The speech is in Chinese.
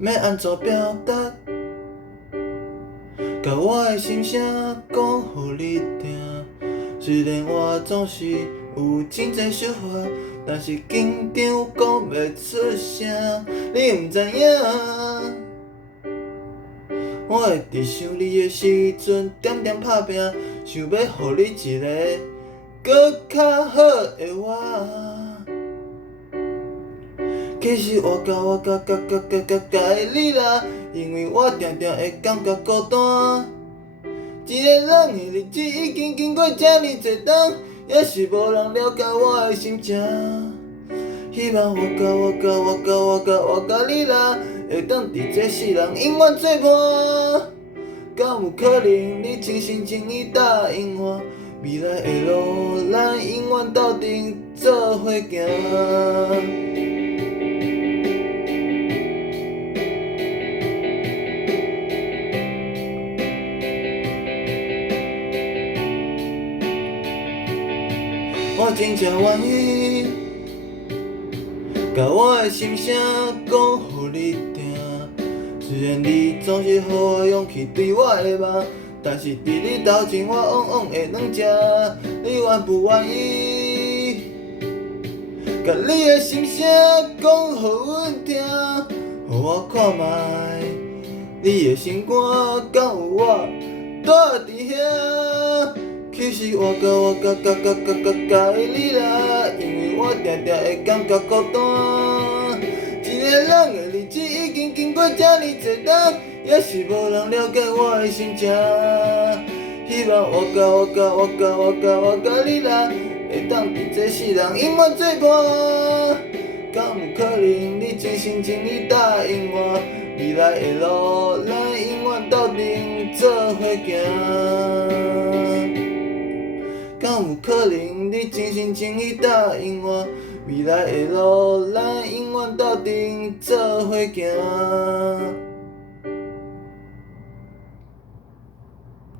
要安怎表达？甲我的心声讲予你听。虽然我总是有真侪想法，但是紧张讲袂出声。你毋知影，我会伫想你的时阵点点打拼，想要予你一个搁较好的我。其实我介意你啦，因为我常常会感觉孤单。一个人的日子已经经过这呢多冬，也是无人了解我的心情。希望我甲你啦，会当伫这世人永远做伴。敢有可能你真心真意答应我，未来的路咱永远斗阵做伙行。我真正愿意，甲我的心声讲予你听。虽然你总是予我勇气对我的梦，但是伫你头前我往往会软食。你愿不愿意？甲你的心声讲予阮听，予我看卖，你的心肝敢有我住伫遐？其实我介意你啦，因为我常常会感觉孤单。一个人的日子已经经过这呢多冬，也是无人了解我的心情。希望我甲你啦，会当伫这世人永远做伴。敢有可能你真心真意答应我，未来的路咱永远斗阵做伙行。敢有可能你真心真意答应我，未来的路咱永远斗阵做伙行。